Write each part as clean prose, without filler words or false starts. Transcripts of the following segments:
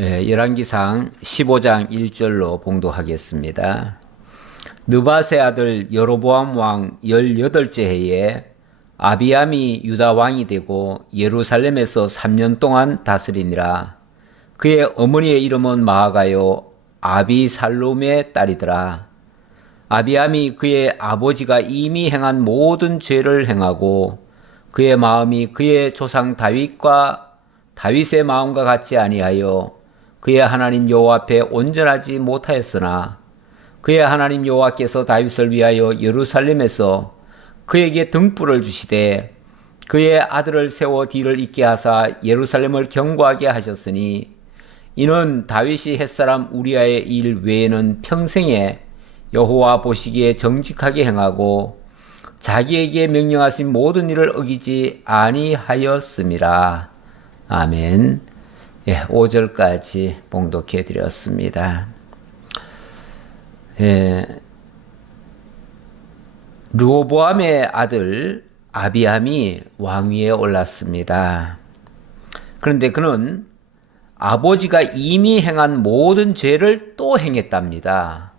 열왕기상 15장 1절로 봉독하겠습니다. 느밧의 아들 여로보암 왕 18째 해에 아비암이 유다 왕이 되고 예루살렘에서 3년 동안 다스리니라. 그의 어머니의 이름은 마아가요 아비살롬의 딸이더라. 아비암이 그의 아버지가 이미 행한 모든 죄를 행하고 그의 마음이 그의 조상 다윗의 마음과 같지 아니하여 그의 하나님 여호와 앞에 온전하지 못하였으나 그의 하나님 여호와께서 다윗을 위하여 예루살렘에서 그에게 등불을 주시되 그의 아들을 세워 뒤를 잇게 하사 예루살렘을 견고하게 하셨으니 이는 다윗이 햇사람 우리아의 일 외에는 평생에 여호와 보시기에 정직하게 행하고 자기에게 명령하신 모든 일을 어기지 아니하였음이라. 아멘. 5절까지 봉독해 드렸습니다. 르호보암의 아들 아비암이 왕위에 올랐습니다. 그런데 그는 아버지가 이미 행한 모든 죄를 또 행했답니다.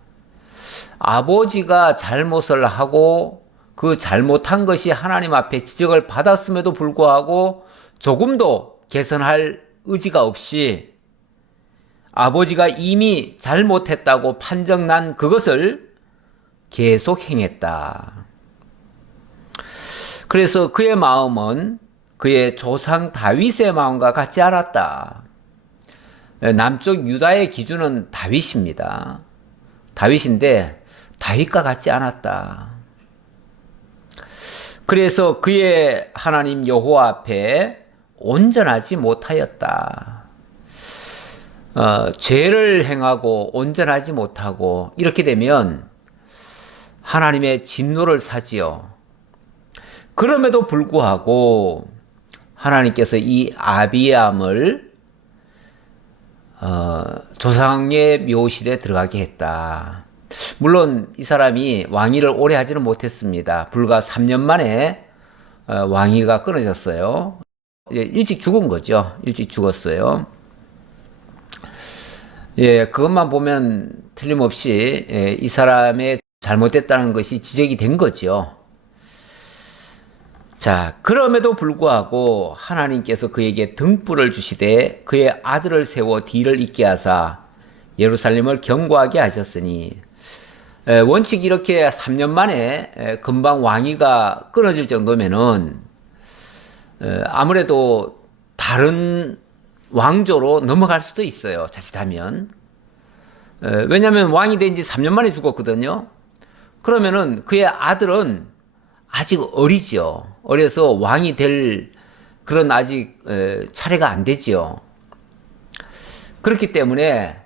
아버지가 잘못을 하고 그 잘못한 것이 하나님 앞에 지적을 받았음에도 불구하고 조금도 개선할 의지가 없이 아버지가 이미 잘못했다고 판정난 그것을 계속 행했다. 그래서 그의 마음은 그의 조상 다윗의 마음과 같지 않았다. 남쪽 유다의 기준은 다윗입니다. 다윗인데 다윗과 같지 않았다. 그래서 그의 하나님 여호와 앞에 온전하지 못하였다. 죄를 행하고 온전하지 못하고 이렇게 되면 하나님의 진노를 사지요. 그럼에도 불구하고 하나님께서 이 아비암을 조상의 묘실에 들어가게 했다. 물론 이 사람이 왕위를 오래 하지는 못했습니다. 불과 3년 만에 왕위가 끊어졌어요. 일찍 죽은 거죠. 일찍 죽었어요. 그것만 보면 틀림없이 이 사람의 잘못됐다는 것이 지적이 된 거죠. 자, 그럼에도 불구하고 하나님께서 그에게 등불을 주시되 그의 아들을 세워 뒤를 잇게 하사 예루살렘을 견고하게 하셨으니 원칙 이렇게 3년 만에 금방 왕위가 끊어질 정도면은 아무래도 다른 왕조로 넘어갈 수도 있어요. 자칫하면. 왜냐하면 왕이 된 지 3년 만에 죽었거든요. 그러면은 그의 아들은 아직 어리죠. 어려서 왕이 될 그런 아직 차례가 안 되죠. 그렇기 때문에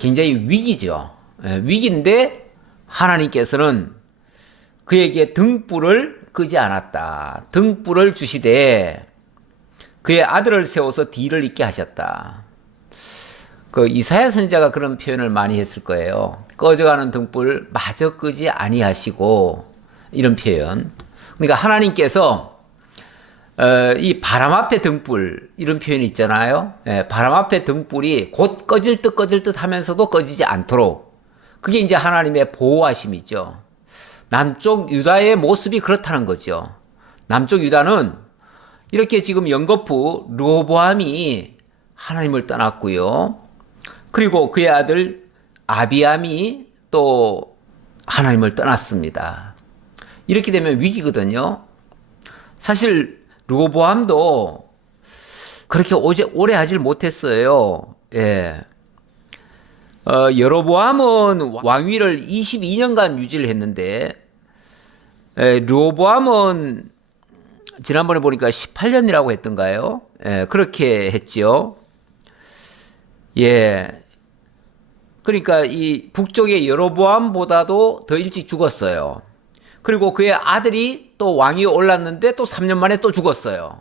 굉장히 위기죠. 위기인데 하나님께서는 그에게 등불을 끄지 않았다. 등불을 주시되 그의 아들을 세워서 뒤를 잇게 하셨다. 그 이사야 선지자가 그런 표현을 많이 했을 거예요. 꺼져가는 등불 마저 끄지 아니하시고 이런 표현. 그러니까 하나님께서 이 바람 앞에 등불 이런 표현이 있잖아요. 바람 앞에 등불이 곧 꺼질 듯 하면서도 꺼지지 않도록 그게 이제 하나님의 보호하심이죠. 남쪽 유다의 모습이 그렇다는 거죠. 남쪽 유다는 이렇게 지금 연거푸 르호보암이 하나님을 떠났고요. 그리고 그의 아들 아비암이 또 하나님을 떠났습니다. 이렇게 되면 위기거든요. 사실 르호보암도 그렇게 오래 하질 못했어요. 여로보암은 왕위를 22년간 유지를 했는데 르호보암은 지난번에 보니까 18년이라고 했던가요? 그렇게 했지요. 그러니까 이 북쪽의 여로보암보다도 더 일찍 죽었어요. 그리고 그의 아들이 또 왕위에 올랐는데 또 3년 만에 또 죽었어요.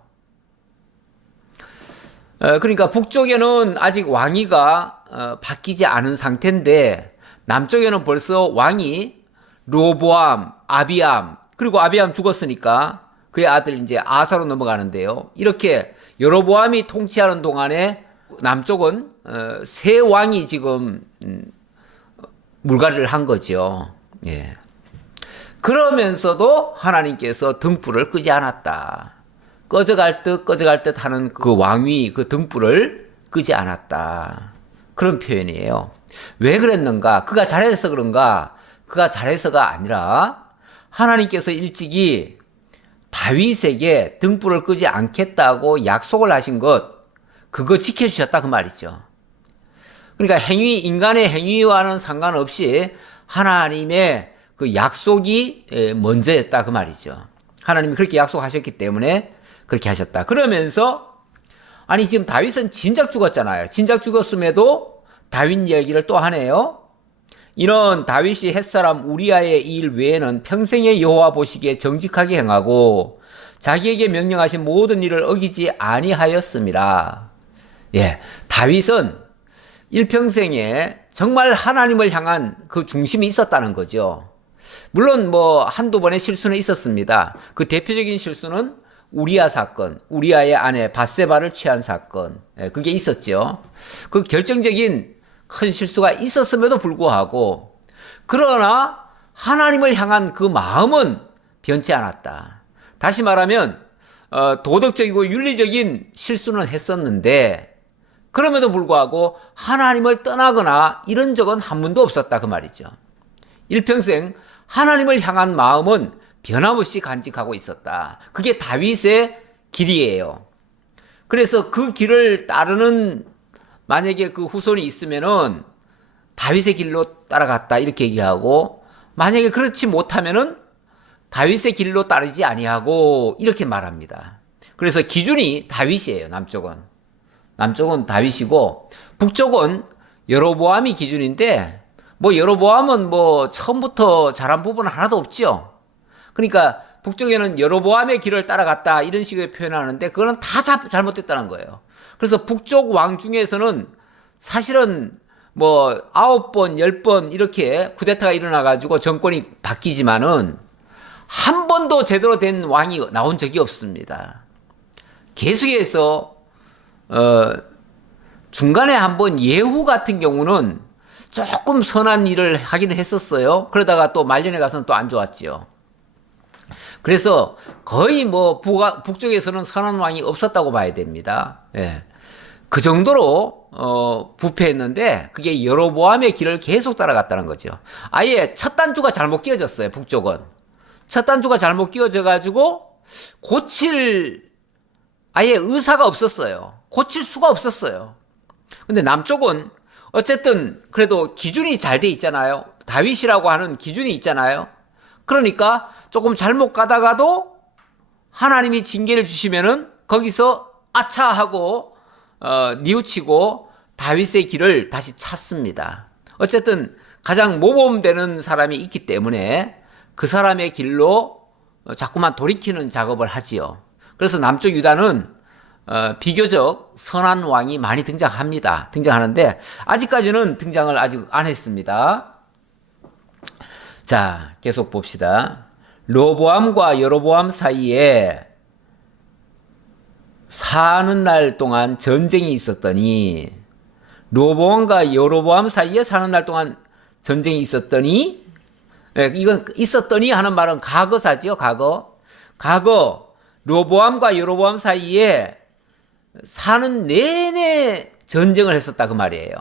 그러니까 북쪽에는 아직 왕위가 바뀌지 않은 상태인데 남쪽에는 벌써 왕이 르호보암, 아비암, 그리고 아비암 죽었으니까 그의 아들 이제 아사로 넘어가는데요. 이렇게 여로보암이 통치하는 동안에 남쪽은 세 왕이 지금 물갈이를 한 거죠. 예. 그러면서도 하나님께서 등불을 끄지 않았다. 꺼져갈 듯 하는 그 왕위, 그 등불을 끄지 않았다. 그런 표현이에요. 왜 그랬는가? 그가 잘해서 그런가? 그가 잘해서가 아니라 하나님께서 일찍이 다윗에게 등불을 끄지 않겠다고 약속을 하신 것, 그거 지켜주셨다 그 말이죠. 그러니까 인간의 행위와는 상관없이 하나님의 그 약속이 먼저였다 그 말이죠. 하나님이 그렇게 약속하셨기 때문에 그렇게 하셨다. 그러면서 아니 지금 다윗은 진작 죽었잖아요. 진작 죽었음에도 다윗 얘기를 또 하네요. 이는 다윗이 햇사람 우리아의 일 외에는 평생의 여호와 보시기에 정직하게 행하고 자기에게 명령하신 모든 일을 어기지 아니하였습니다. 예, 다윗은 일평생에 정말 하나님을 향한 그 중심이 있었다는 거죠. 물론 뭐 한두 번의 실수는 있었습니다. 그 대표적인 실수는 우리아 사건, 우리아의 아내 밧세바를 취한 사건, 그게 있었죠. 그 결정적인 큰 실수가 있었음에도 불구하고 그러나 하나님을 향한 그 마음은 변치 않았다. 다시 말하면 도덕적이고 윤리적인 실수는 했었는데 그럼에도 불구하고 하나님을 떠나거나 이런 적은 한 번도 없었다 그 말이죠. 일평생 하나님을 향한 마음은 변함없이 간직하고 있었다. 그게 다윗의 길이에요. 그래서 그 길을 따르는 만약에 그 후손이 있으면은 다윗의 길로 따라갔다 이렇게 얘기하고 만약에 그렇지 못하면은 다윗의 길로 따르지 아니하고 이렇게 말합니다. 그래서 기준이 다윗이에요. 남쪽은 다윗이고 북쪽은 여로보암이 기준인데 뭐 여로보암은 뭐 처음부터 잘한 부분은 하나도 없죠. 그러니까 북쪽에는 여로보암의 길을 따라갔다 이런 식의 표현하는데 그거는 다 잘못됐다는 거예요. 그래서 북쪽 왕 중에서는 사실은 뭐 9번, 10번 이렇게 쿠데타가 일어나가지고 정권이 바뀌지만은 한 번도 제대로 된 왕이 나온 적이 없습니다. 계속해서 중간에 한번 예후 같은 경우는 조금 선한 일을 하기는 했었어요. 그러다가 또 말년에 가서는 또 안 좋았지요. 그래서 거의 뭐 북쪽에서는 선한 왕이 없었다고 봐야 됩니다. 예. 그 정도로 부패했는데 그게 여로보암의 길을 계속 따라갔다는 거죠. 아예 첫 단추가 잘못 끼워졌어요. 북쪽은 첫 단추가 잘못 끼워져 가지고 고칠 아예 의사가 없었어요. 고칠 수가 없었어요. 근데 남쪽은 어쨌든 그래도 기준이 잘 돼 있잖아요. 다윗이라고 하는 기준이 있잖아요. 그러니까 조금 잘못 가다가도 하나님이 징계를 주시면은 거기서 아차 하고 뉘우치고 다윗의 길을 다시 찾습니다. 어쨌든 가장 모범되는 사람이 있기 때문에 그 사람의 길로 자꾸만 돌이키는 작업을 하지요. 그래서 남쪽 유다는 비교적 선한 왕이 많이 등장하는데 아직까지는 등장을 아직 안 했습니다. 자, 계속 봅시다. 르호보암과 여로보암 사이에 사는 날 동안 전쟁이 있었더니 르호보암과 여로보암 사이에 사는 날 동안 전쟁이 있었더니 이건 있었더니 하는 말은 과거사지요. 과거 르호보암과 여로보암 사이에 사는 내내 전쟁을 했었다 그 말이에요.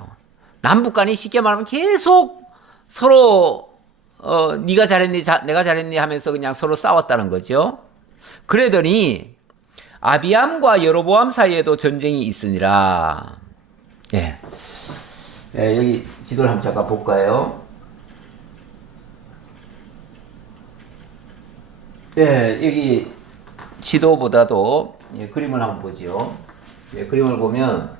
남북 간이 쉽게 말하면 계속 서로 네가 잘했니 내가 잘했니 하면서 그냥 서로 싸웠다는 거죠. 그러더니 아비암과 여로보암 사이에도 전쟁이 있으니라. 예. 여기 지도를 한번 잠깐 볼까요? 예, 여기 지도보다도 그림을 한번 보지요. 그림을 보면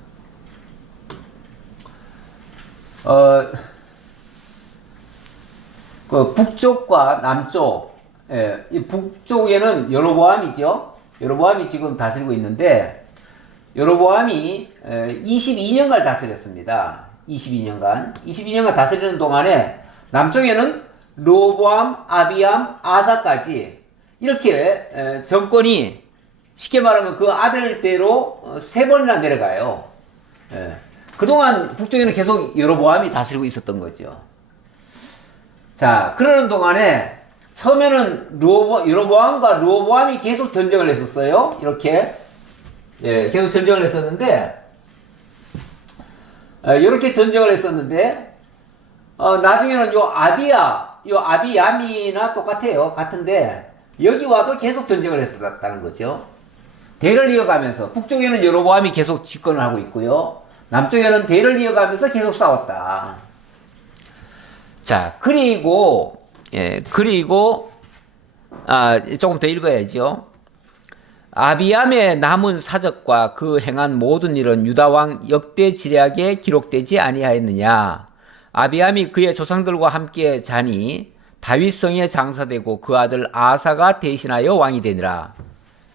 그 북쪽과 남쪽, 이 북쪽에는 여로보암이죠. 여로보암이 지금 다스리고 있는데 여로보암이 22년간 다스렸습니다. 22년간 다스리는 동안에 남쪽에는 르호보암, 아비암, 아사까지 이렇게 정권이 쉽게 말하면 그 아들대로 3번이나 내려가요. 예. 그동안 북쪽에는 계속 여로보암이 다스리고 있었던 거죠. 자, 그러는 동안에 처음에는 여로보암과 르호보암이 계속 전쟁을 했었어요. 이렇게. 예, 계속 전쟁을 했었는데, 이렇게 전쟁을 했었는데, 나중에는 요 아비야미나 똑같아요. 같은데, 여기와도 계속 전쟁을 했었다는 거죠. 대를 이어가면서, 북쪽에는 여로보암이 계속 집권을 하고 있고요. 남쪽에는 대를 이어가면서 계속 싸웠다. 자, 그리고 조금 더 읽어야죠. 아비암의 남은 사적과 그 행한 모든 일은 유다왕 역대 지략에 기록되지 아니하였느냐. 아비암이 그의 조상들과 함께 자니 다윗성에 장사되고 그 아들 아사가 대신하여 왕이 되니라.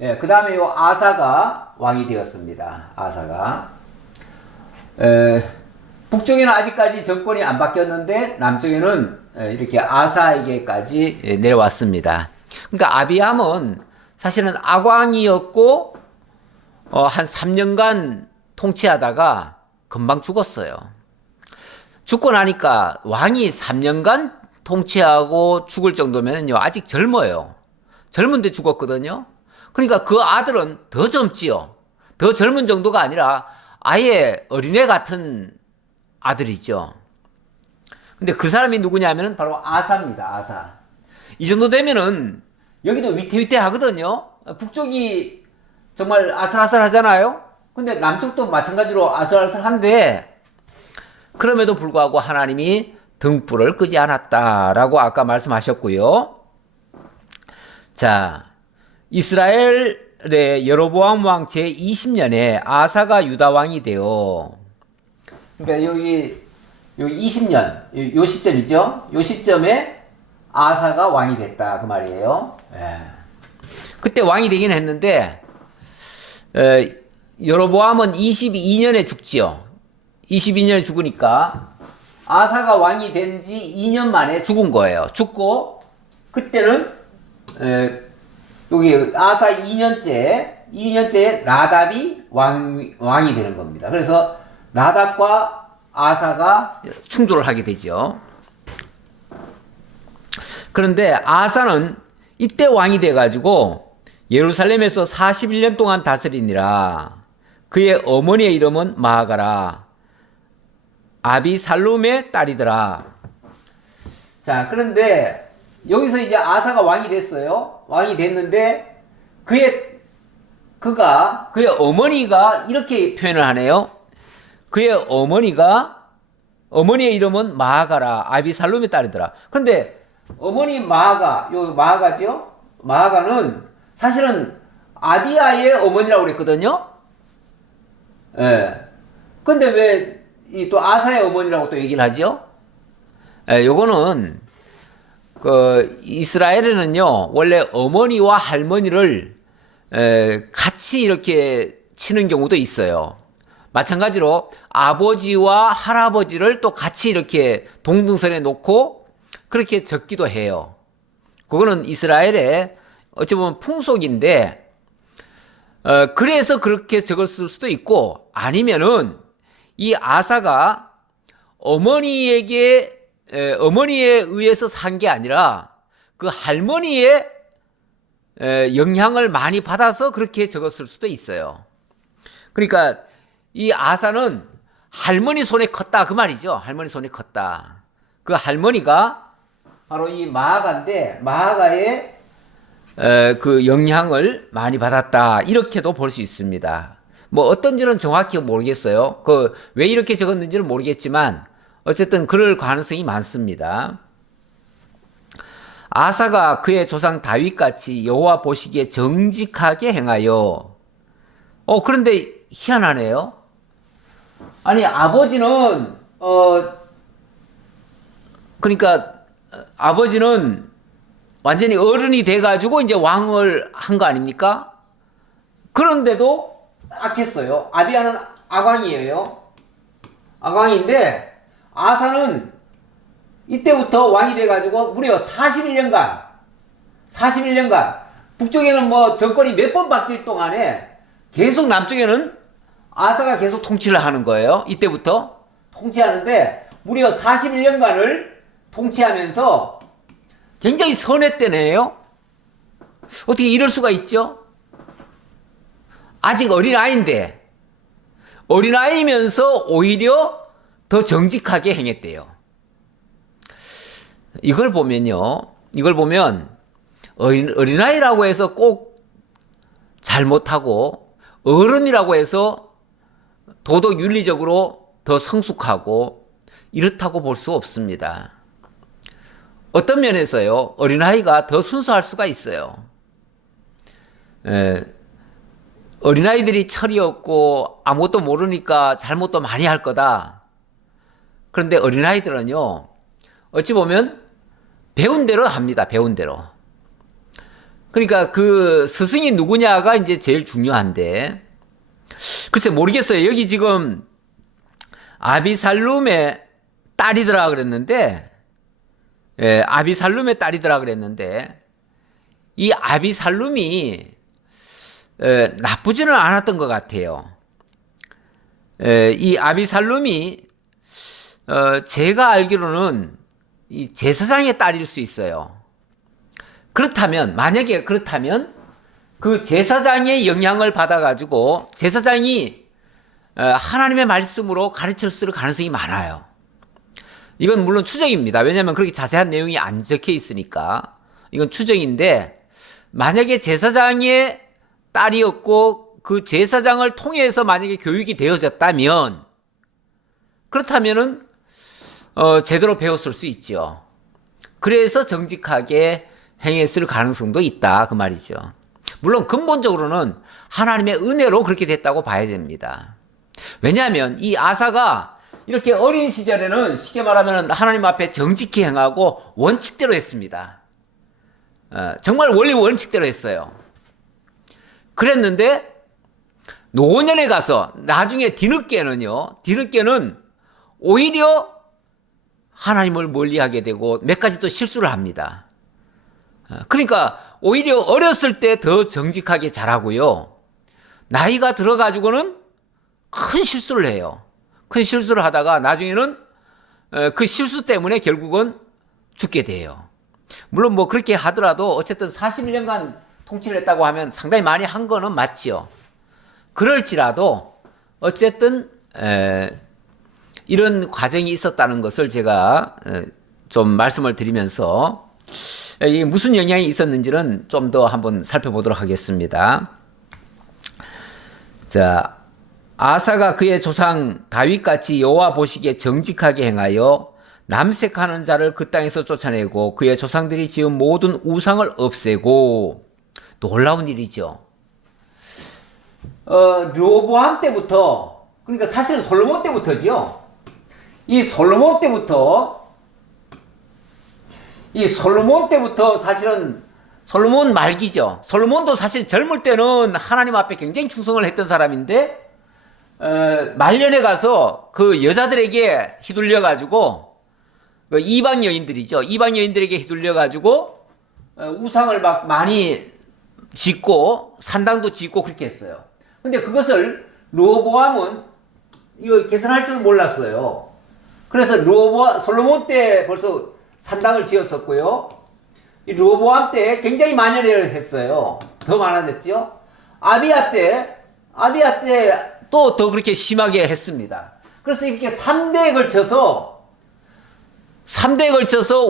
예, 그 다음에 요 아사가 왕이 되었습니다. 아사가. 북쪽에는 아직까지 정권이 안 바뀌었는데 남쪽에는 이렇게 아사에게까지 내려왔습니다. 그러니까 아비암은 사실은 악왕이었고 한 3년간 통치하다가 금방 죽었어요. 죽고 나니까 왕이 3년간 통치하고 죽을 정도면요 아직 젊어요. 젊은데 죽었거든요. 그러니까 그 아들은 더 젊지요. 더 젊은 정도가 아니라 아예 어린애 같은 아들이죠. 근데 그 사람이 누구냐면은 바로 아사입니다. 아사. 이 정도 되면은 여기도 위태위태하거든요. 북쪽이 정말 아슬아슬하잖아요. 근데 남쪽도 마찬가지로 아슬아슬한데 그럼에도 불구하고 하나님이 등불을 끄지 않았다라고 아까 말씀하셨고요. 자, 이스라엘의 여로보암 왕 제20년에 아사가 유다 왕이 되어, 그러니까 여기 20년 요 시점이죠. 요 시점에 아사가 왕이 됐다 그 말이에요. 예. 그때 왕이 되긴 했는데 여로보암은 22년에 죽지요. 22년에 죽으니까 아사가 왕이 된 지 2년 만에 죽은 거예요. 죽고 그때는 여기 아사 2년째 나답이 왕이 되는 겁니다. 그래서 나답과 아사가 충돌을 하게 되죠. 그런데 아사는 이때 왕이 돼가지고 예루살렘에서 41년 동안 다스리니라. 그의 어머니의 이름은 마아가라. 아비살룸의 딸이더라. 자, 그런데 여기서 이제 아사가 왕이 됐어요. 왕이 됐는데 그의 어머니가 이렇게 표현을 하네요. 그의 어머니의 이름은 마아가라. 아비살룸의 딸이더라. 그런데 어머니 마아가죠? 마아가는 사실은 아비야의 어머니라고 그랬거든요. 예. 근데 왜 또 아사의 어머니라고 또 얘기를 하죠? 요거는 이스라엘에는요 원래 어머니와 할머니를 같이 이렇게 치는 경우도 있어요. 마찬가지로 아버지와 할아버지를 또 같이 이렇게 동등선에 놓고 그렇게 적기도 해요. 그거는 이스라엘의 어찌 보면 풍속인데 그래서 그렇게 적었을 수도 있고, 아니면은 이 아사가 어머니에 의해서 산 게 아니라 그 할머니의 영향을 많이 받아서 그렇게 적었을 수도 있어요. 그러니까 이 아사는 할머니 손에 컸다 그 말이죠. 할머니 손에 컸다. 그 할머니가 바로 이 마아가인데 마아가의 그 영향을 많이 받았다 이렇게도 볼 수 있습니다. 뭐 어떤지는 정확히 모르겠어요. 왜 이렇게 적었는지는 모르겠지만 어쨌든 그럴 가능성이 많습니다. 아사가 그의 조상 다윗같이 여호와 보시기에 정직하게 행하여. 그런데 희한하네요. 아니 아버지는 그러니까 아버지는 완전히 어른이 돼가지고 이제 왕을 한 거 아닙니까? 그런데도 악했어요. 아비야는 악왕이에요. 악왕인데 아사는 이때부터 왕이 돼가지고 무려 41년간 북쪽에는 뭐 정권이 몇 번 바뀔 동안에 계속 남쪽에는 아사가 계속 통치를 하는 거예요. 이때부터 통치하는데 무려 41년간을 통치하면서 굉장히 선했대네요. 어떻게 이럴 수가 있죠? 아직 어린아이인데, 어린아이면서 오히려 더 정직하게 행했대요. 이걸 보면요, 이걸 보면 어린아이라고 해서 꼭 잘못하고 어른이라고 해서 도덕 윤리적으로 더 성숙하고 이렇다고 볼 수 없습니다. 어떤 면에서요, 어린아이가 더 순수할 수가 있어요. 어린아이들이 철이 없고 아무것도 모르니까 잘못도 많이 할 거다. 그런데 어린아이들은요, 어찌 보면 배운 대로 합니다. 배운 대로. 그러니까 그 스승이 누구냐가 이제 제일 중요한데, 글쎄 모르겠어요. 여기 지금 아비살룸의 딸이더라 그랬는데, 아비살룸의 딸이더라 그랬는데, 이 아비살룸이 나쁘지는 않았던 것 같아요. 이 아비살룸이 제가 알기로는 이 제사장의 딸일 수 있어요. 그렇다면, 만약에 그렇다면 그 제사장의 영향을 받아가지고 제사장이 하나님의 말씀으로 가르쳤을 가능성이 많아요. 이건 물론 추정입니다. 왜냐하면 그렇게 자세한 내용이 안 적혀 있으니까. 이건 추정인데, 만약에 제사장의 딸이었고 그 제사장을 통해서 만약에 교육이 되어졌다면, 그렇다면은 제대로 배웠을 수 있죠. 그래서 정직하게 행했을 가능성도 있다 그 말이죠. 물론 근본적으로는 하나님의 은혜로 그렇게 됐다고 봐야 됩니다. 왜냐하면 이 아사가 이렇게 어린 시절에는 쉽게 말하면 하나님 앞에 정직히 행하고 원칙대로 했습니다. 정말 원리 원칙대로 했어요. 그랬는데 노년에 가서 나중에 뒤늦게는 오히려 하나님을 멀리하게 되고 몇 가지 또 실수를 합니다. 그러니까 오히려 어렸을 때 더 정직하게 자라고요. 나이가 들어가지고는 큰 실수를 해요. 큰 실수를 하다가 나중에는 그 실수 때문에 결국은 죽게 돼요. 물론 뭐 그렇게 하더라도 어쨌든 41년간 통치를 했다고 하면 상당히 많이 한 거는 맞지요. 그럴지라도 어쨌든 이런 과정이 있었다는 것을 제가 좀 말씀을 드리면서 이게 무슨 영향이 있었는지는 좀 더 한번 살펴보도록 하겠습니다. 자, 아사가 그의 조상 다윗같이 여호와 보시기에 정직하게 행하여 남색하는 자를 그 땅에서 쫓아내고 그의 조상들이 지은 모든 우상을 없애고, 놀라운 일이죠. 르호보암 때부터, 그러니까 사실은 솔로몬 때부터죠. 이 솔로몬 때부터 사실은 솔로몬 말기죠. 솔로몬도 사실 젊을 때는 하나님 앞에 굉장히 충성을 했던 사람인데, 말년에 가서 그 여자들에게 휘둘려 가지고, 그 이방 여인들이죠. 이방 여인들에게 휘둘려 가지고 우상을 막 많이 짓고 산당도 짓고 그렇게 했어요. 근데 그것을 르호보암은 이거 개선할 줄 몰랐어요. 그래서 솔로몬 때 벌써 산당을 지었었고요. 이 르호보암 때 굉장히 만연을 했어요. 더 많아졌죠. 아비야 때 또 더 그렇게 심하게 했습니다. 그래서 이렇게 3대에 걸쳐서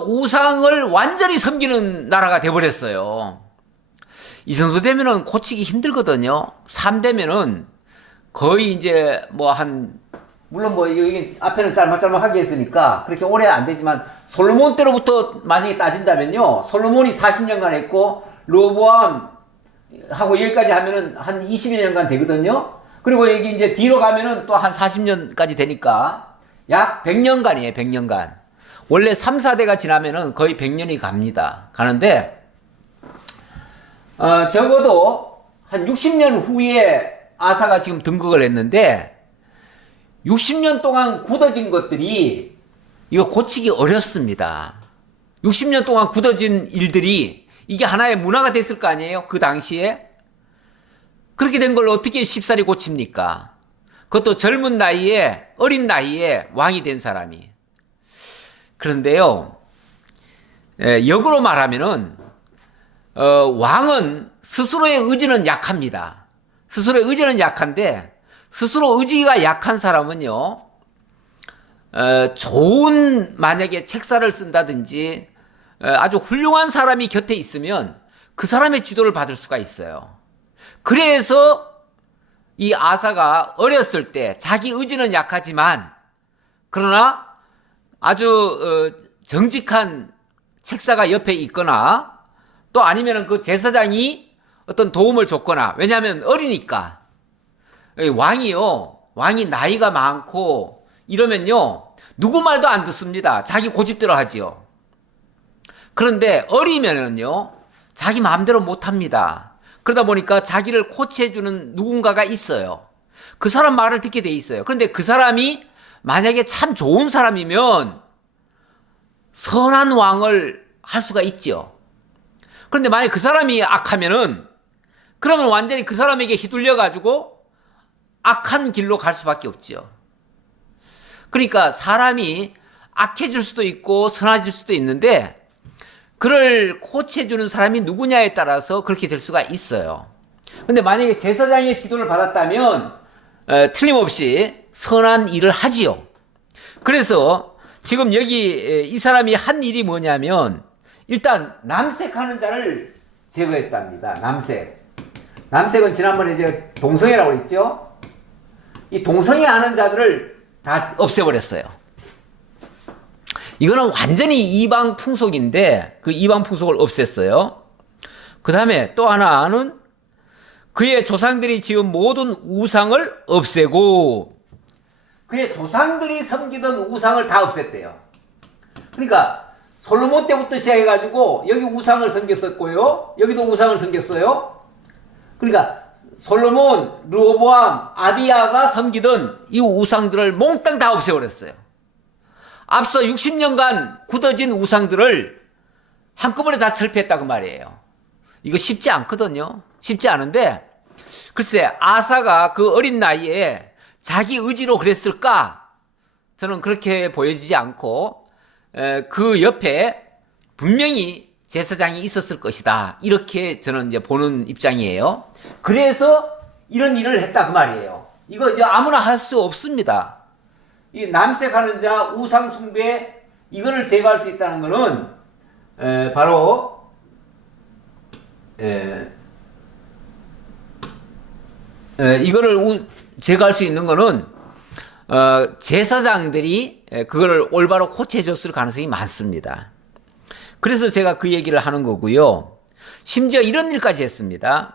우상을 완전히 섬기는 나라가 돼버렸어요. 이 정도 되면은 고치기 힘들거든요. 3대면은 거의 이제 물론 여기 앞에는 짤막짤막하게 했으니까 그렇게 오래 안 되지만, 솔로몬 때로부터 만약에 따진다면요, 솔로몬이 40년간 했고 르호보암 하고 여기까지 하면은 한 20년간 되거든요. 그리고 여기 이제 뒤로 가면은 또 한 40년까지 되니까 약 100년간이에요. 100년간. 원래 3, 4대가 지나면은 거의 100년이 가는데, 적어도 한 60년 후에 아사가 지금 등극을 했는데, 60년 동안 굳어진 것들이 이거 고치기 어렵습니다. 60년 동안 굳어진 일들이 이게 하나의 문화가 됐을 거 아니에요? 그 당시에. 그렇게 된 걸 어떻게 쉽사리 고칩니까? 그것도 젊은 나이에, 어린 나이에 왕이 된 사람이. 그런데요, 역으로 말하면은, 왕은 스스로의 의지는 약합니다. 스스로의 의지는 약한데, 스스로 의지가 약한 사람은요, 좋은 만약에 책사를 쓴다든지, 아주 훌륭한 사람이 곁에 있으면 그 사람의 지도를 받을 수가 있어요. 그래서 이 아사가 어렸을 때 자기 의지는 약하지만 그러나 아주 정직한 책사가 옆에 있거나 또 아니면 그 제사장이 어떤 도움을 줬거나, 왜냐하면 어리니까. 왕이 나이가 많고 이러면요 누구 말도 안 듣습니다. 자기 고집대로 하지요. 그런데 어리면은요 자기 마음대로 못합니다. 그러다 보니까 자기를 코치해주는 누군가가 있어요. 그 사람 말을 듣게 돼 있어요. 그런데 그 사람이 만약에 참 좋은 사람이면 선한 왕을 할 수가 있죠. 그런데 만약에 그 사람이 악하면은 그러면 완전히 그 사람에게 휘둘려 가지고 악한 길로 갈 수밖에 없죠. 그러니까 사람이 악해질 수도 있고 선해질 수도 있는데 그를 코치해주는 사람이 누구냐에 따라서 그렇게 될 수가 있어요. 근데 만약에 제사장의 지도를 받았다면 틀림없이 선한 일을 하지요. 그래서 지금 여기 이 사람이 한 일이 뭐냐면 일단 남색하는 자를 제거했답니다. 남색은 지난번에 이제 동성애라고 했죠. 이 동성애 하는 자들을 다 없애버렸어요. 이거는 완전히 이방 풍속인데 그 이방 풍속을 없앴어요. 그 다음에 또 하나는 그의 조상들이 지은 모든 우상을 없애고 그의 조상들이 섬기던 우상을 다 없앴대요. 그러니까 솔로몬 때부터 시작해가지고 여기 우상을 섬겼었고요. 여기도 우상을 섬겼어요. 그러니까 솔로몬, 르호보암, 아비야가 섬기던 이 우상들을 몽땅 다 없애버렸어요. 앞서 60년간 굳어진 우상들을 한꺼번에 다 철폐했다고 말이에요. 이거 쉽지 않거든요. 쉽지 않은데 글쎄 아사가 그 어린 나이에 자기 의지로 그랬을까? 저는 그렇게 보여지지 않고 그 옆에 분명히 제사장이 있었을 것이다. 이렇게 저는 이제 보는 입장이에요. 그래서 이런 일을 했다 그 말이에요. 이거 이제 아무나 할 수 없습니다. 이 남색하는 자, 우상 숭배 이거를 제거할 수 있다는 것은 바로 이거를 제거할 수 있는 것은 제사장들이 그거를 올바로 코치해 줬을 가능성이 많습니다. 그래서 제가 그 얘기를 하는 거고요. 심지어 이런 일까지 했습니다.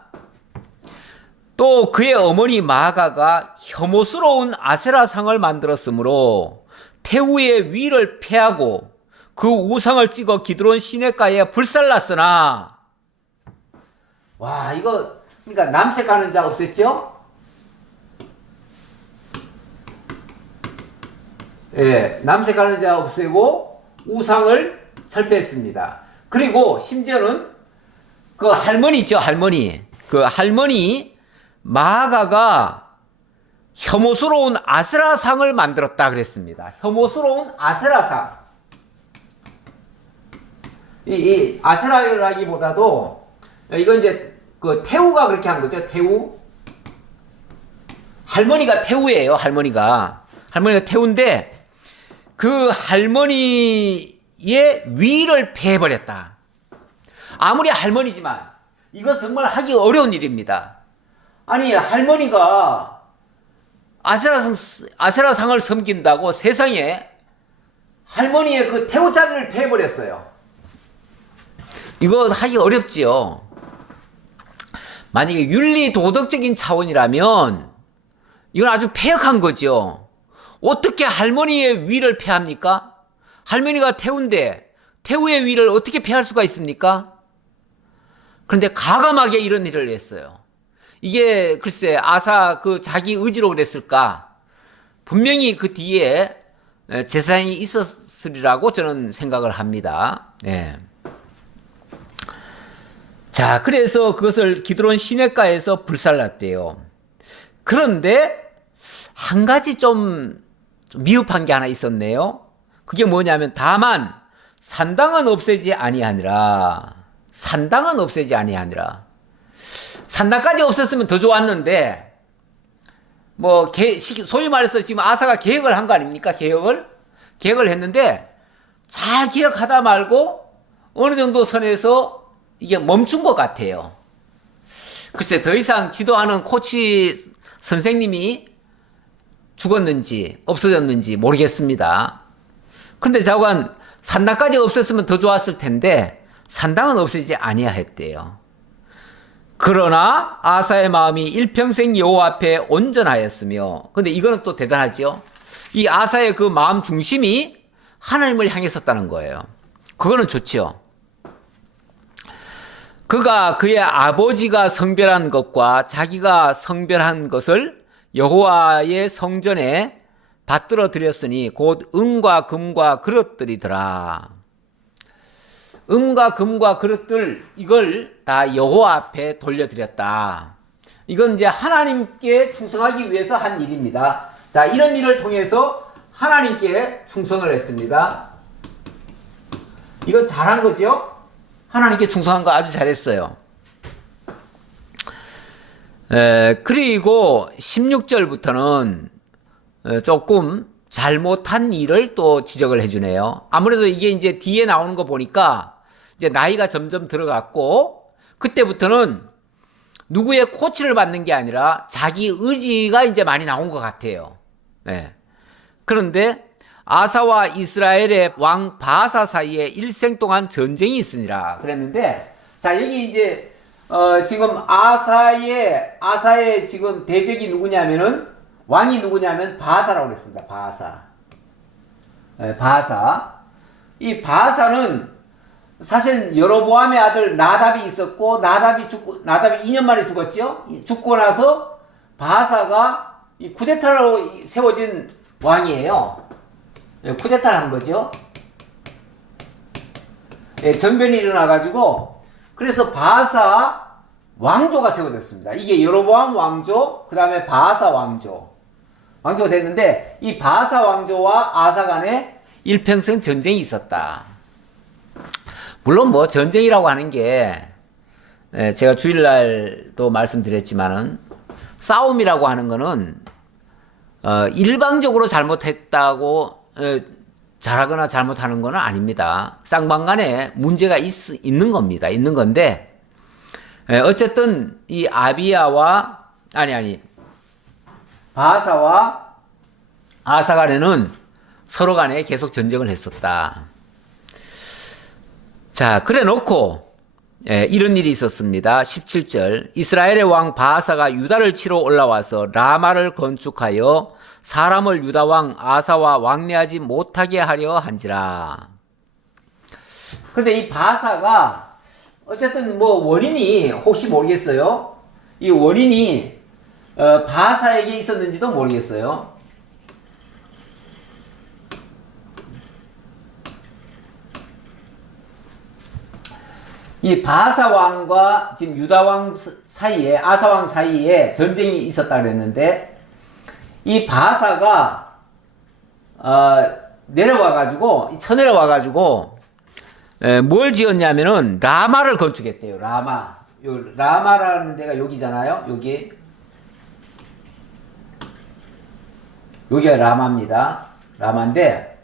또 그의 어머니 마아가가 혐오스러운 아세라상을 만들었으므로 태우의 위를 패하고 그 우상을 찍어 기드론 시냇가에 불살랐으나, 와 이거 그러니까 남색하는 자 없앴죠? 예, 남색하는 자 없애고 우상을 철폐했습니다. 그리고 심지어는 그 할머니 있죠, 할머니. 그 할머니 마아가가 혐오스러운 아세라상을 만들었다 그랬습니다. 혐오스러운 아세라상. 이 아세라라기보다도 이건 이제 그 태우가 그렇게 한 거죠. 태우. 할머니가 태우예요. 할머니가 태우인데 그 할머니의 위를 패해버렸다. 아무리 할머니지만 이건 정말 하기 어려운 일입니다. 아니 할머니가 아세라상을 섬긴다고 세상에 할머니의 그 태우 자리를 패해버렸어요. 이거 하기 어렵지요. 만약에 윤리 도덕적인 차원이라면 이건 아주 폐역한 거죠. 어떻게 할머니의 위를 패합니까? 할머니가 태우인데 태우의 위를 어떻게 패할 수가 있습니까? 그런데 가감하게 이런 일을 했어요. 이게 글쎄 아사 그 자기 의지로 그랬을까? 분명히 그 뒤에 제사장이 있었으리라고 저는 생각을 합니다. 네. 자, 그래서 그것을 기드론 시냇가에서 불살랐대요. 그런데 한 가지 좀 미흡한 게 하나 있었네요. 그게 뭐냐면 다만 산당은 없애지 아니하니라. 산당은 없애지 아니하니라. 산당까지 없었으면 더 좋았는데 뭐 소위 말해서 지금 아사가 계획을 한 거 아닙니까? 계획을 했는데 잘 기억하다 말고 어느 정도 선에서 이게 멈춘 것 같아요. 글쎄 더 이상 지도하는 코치 선생님이 죽었는지 없어졌는지 모르겠습니다. 그런데 자관 산당까지 없었으면 더 좋았을 텐데 산당은 없애지 아니하였대요. 그러나 아사의 마음이 일평생 여호와 앞에 온전하였으며, 근데 이거는 또 대단하죠. 이 아사의 그 마음 중심이 하나님을 향했었다는 거예요. 그거는 좋죠. 그가 그의 아버지가 성별한 것과 자기가 성별한 것을 여호와의 성전에 받들어 드렸으니 곧 은과 금과 그릇들이더라. 은과 금과 그릇들 이걸 다 여호와 앞에 돌려드렸다. 이건 이제 하나님께 충성하기 위해서 한 일입니다. 자, 이런 일을 통해서 하나님께 충성을 했습니다. 이건 잘한 거죠? 하나님께 충성한 거 아주 잘했어요. 그리고 16절부터는 조금 잘못한 일을 또 지적을 해주네요. 아무래도 이게 이제 뒤에 나오는 거 보니까 이제 나이가 점점 들어갔고, 그때부터는 누구의 코치를 받는 게 아니라 자기 의지가 이제 많이 나온 것 같아요. 네. 그런데 아사와 이스라엘의 왕 바사 사이에 일생 동안 전쟁이 있으니라 그랬는데, 자, 여기 이제 지금 아사의 지금 대적이 누구냐면은, 왕이 누구냐면 바사라고 그랬습니다. 바사. 네, 바사. 이 바사는 사실 여로보암의 아들 나답이 있었고, 나답이 2년 만에 죽었죠. 죽고 나서 바사가 이 쿠데타로 세워진 왕이에요. 쿠데타를 한 거죠. 전변이 일어나가지고, 그래서 바사 왕조가 세워졌습니다. 이게 여로보암 왕조, 그 다음에 바사 왕조가 됐는데, 이 바사 왕조와 아사 간에 일평생 전쟁이 있었다. 물론 뭐 전쟁이라고 하는 게 제가 주일날도 말씀드렸지만은 싸움이라고 하는 거는 일방적으로 잘못했다고 잘하거나 잘못하는 건 아닙니다. 쌍방간에 문제가 있는 겁니다. 있는 건데 어쨌든 이 바사와 아사 간에는 서로 간에 계속 전쟁을 했었다. 자, 그래 놓고 이런 일이 있었습니다. 17절 이스라엘의 왕 바사가 유다를 치러 올라와서 라마를 건축하여 사람을 유다 왕 아사와 왕래하지 못하게 하려 한지라. 그런데 이 바사가 어쨌든 뭐 원인이 혹시 모르겠어요. 이 원인이 바사에게 있었는지도 모르겠어요. 이 바사 왕과 지금 유다 왕 사이에, 아사 왕 사이에 전쟁이 있었다 그랬는데, 이 바사가 쳐내려와가지고 뭘 지었냐면은 라마를 건축했대요. 라마라는 데가 여기잖아요. 여기가 라마입니다. 라마인데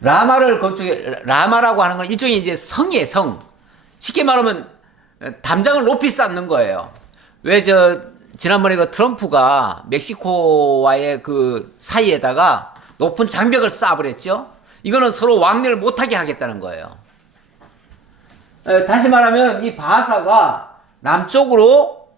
라마라고 하는 건 일종의 이제 성이에요. 성. 쉽게 말하면 담장을 높이 쌓는 거예요. 왜 지난번에 그 트럼프가 멕시코와의 그 사이에다가 높은 장벽을 쌓아버렸죠. 이거는 서로 왕래를 못하게 하겠다는 거예요. 다시 말하면 이 바사가 남쪽으로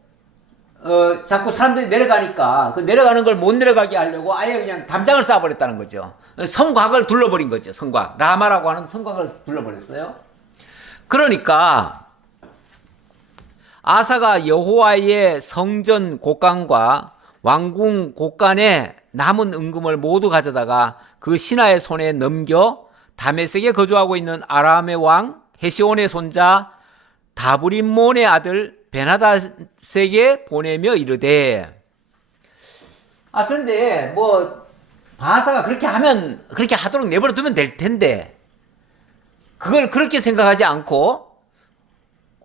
자꾸 사람들이 내려가니까 그 내려가는 걸 못 내려가게 하려고 아예 그냥 담장을 쌓아버렸다는 거죠. 성곽을 둘러버린 거죠. 성곽. 라마라고 하는 성곽을 둘러버렸어요. 그러니까 아사가 여호와의 성전 곳간과 왕궁 곳간에 남은 은금을 모두 가져다가 그 신하의 손에 넘겨 다메섹에 거주하고 있는 아람의 왕 헤시온의 손자 다브림몬의 아들 베나닷에게 보내며 이르되, 그런데 뭐 바하사가 그렇게 하면 그렇게 하도록 내버려 두면 될 텐데 그걸 그렇게 생각하지 않고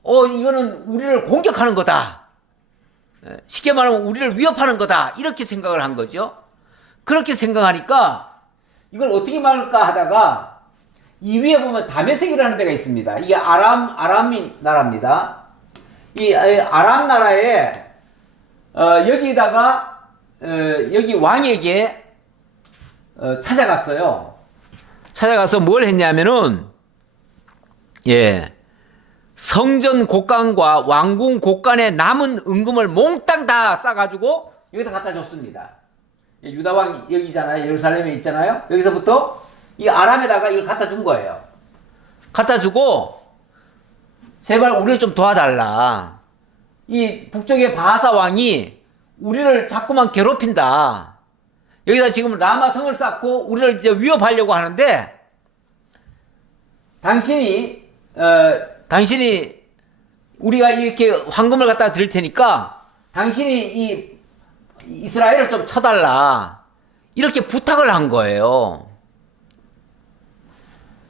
이거는 우리를 공격하는 거다. 쉽게 말하면 우리를 위협하는 거다. 이렇게 생각을 한 거죠. 그렇게 생각하니까 이걸 어떻게 말할까 하다가 이 위에 보면 다메섹이라는 데가 있습니다. 이게 아람 나라입니다. 이 아람 나라에 여기다가 여기 왕에게 찾아갔어요. 찾아가서 뭘 했냐면은 성전 곡간과 왕궁 곡간에 남은 은금을 몽땅 다 싸가지고 여기다 갖다 줬습니다. 유다왕 여기잖아요. 예루살렘에 있잖아요. 여기서부터 이 아람에다가 이걸 갖다 준 거예요. 갖다 주고 제발 우리를 좀 도와달라. 이 북쪽의 바하사 왕이 우리를 자꾸만 괴롭힌다. 여기다 지금 라마 성을 쌓고 우리를 이제 위협하려고 하는데 당신이 우리가 이렇게 황금을 갖다 드릴 테니까 당신이 이 이스라엘을 좀 쳐달라. 이렇게 부탁을 한 거예요.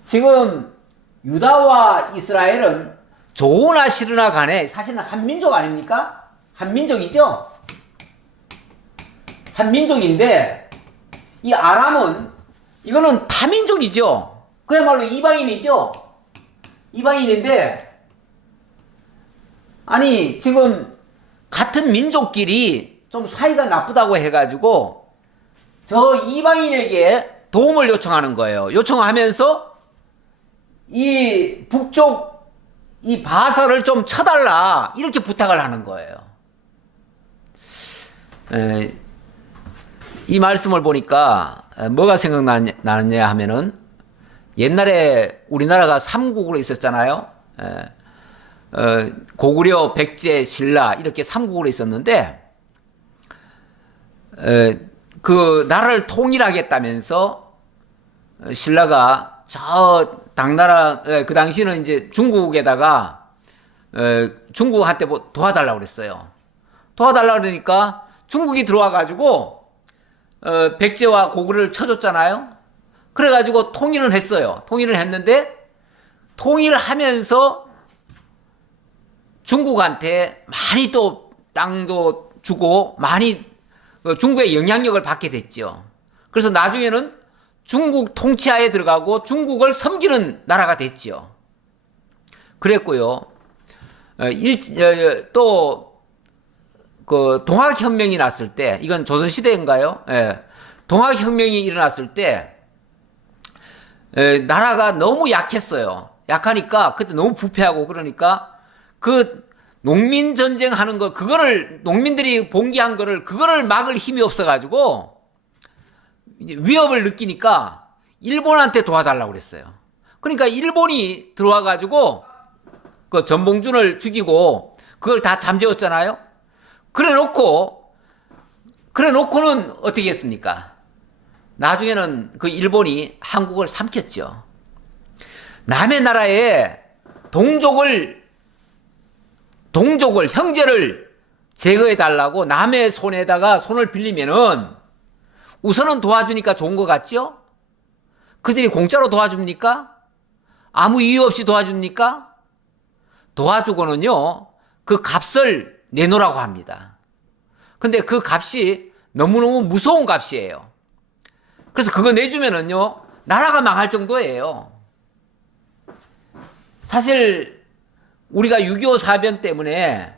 지금 유다와 이스라엘은 좋으나 싫으나 간에 사실은 한 민족 아닙니까? 한 민족이죠? 한 민족인데 이 아람은 이거는 타민족이죠. 그야말로 이방인이죠. 이방인인데 아니 지금 같은 민족끼리 좀 사이가 나쁘다고 해가지고 저 이방인에게 도움을 요청하는 거예요. 요청하면서 이 북쪽 이 바사를 좀 쳐달라 이렇게 부탁을 하는 거예요. 이 말씀을 보니까 뭐가 생각나느냐 하면은 옛날에 우리나라가 삼국으로 있었잖아요. 고구려, 백제, 신라 이렇게 삼국으로 있었는데 그 나라를 통일하겠다면서 신라가 저 당나라 그 당시는 이제 중국에다가 중국한테 뭐 도와달라고 그랬어요. 도와달라고 그러니까 중국이 들어와 가지고 백제와 고구려를 쳐줬잖아요. 그래가지고 통일을 했어요. 통일을 했는데 통일하면서 중국한테 많이 또 땅도 주고 많이 중국의 영향력을 받게 됐죠. 그래서 나중에는 중국 통치하에 들어가고 중국을 섬기는 나라가 됐죠. 그랬고요. 또 그 동학혁명이 났을 때 이건 조선시대인가요? 동학혁명이 일어났을 때 나라가 너무 약했어요. 약하니까 그때 너무 부패하고 그러니까 그 농민 전쟁 하는 거 그거를 농민들이 봉기한 거를 그거를 막을 힘이 없어가지고 위협을 느끼니까 일본한테 도와달라고 그랬어요. 그러니까 일본이 들어와가지고 그 전봉준을 죽이고 그걸 다 잠재웠잖아요. 그래놓고는 어떻게 했습니까? 나중에는 그 일본이 한국을 삼켰죠. 남의 나라에 동족을 형제를 제거해 달라고 남의 손에다가 손을 빌리면은 우선은 도와주니까 좋은 것 같죠? 그들이 공짜로 도와줍니까? 아무 이유 없이 도와줍니까? 도와주고는요, 그 값을 내놓으라고 합니다. 근데 그 값이 너무너무 무서운 값이에요. 그래서 그거 내주면은요, 나라가 망할 정도예요. 사실, 우리가 6.25 사변 때문에,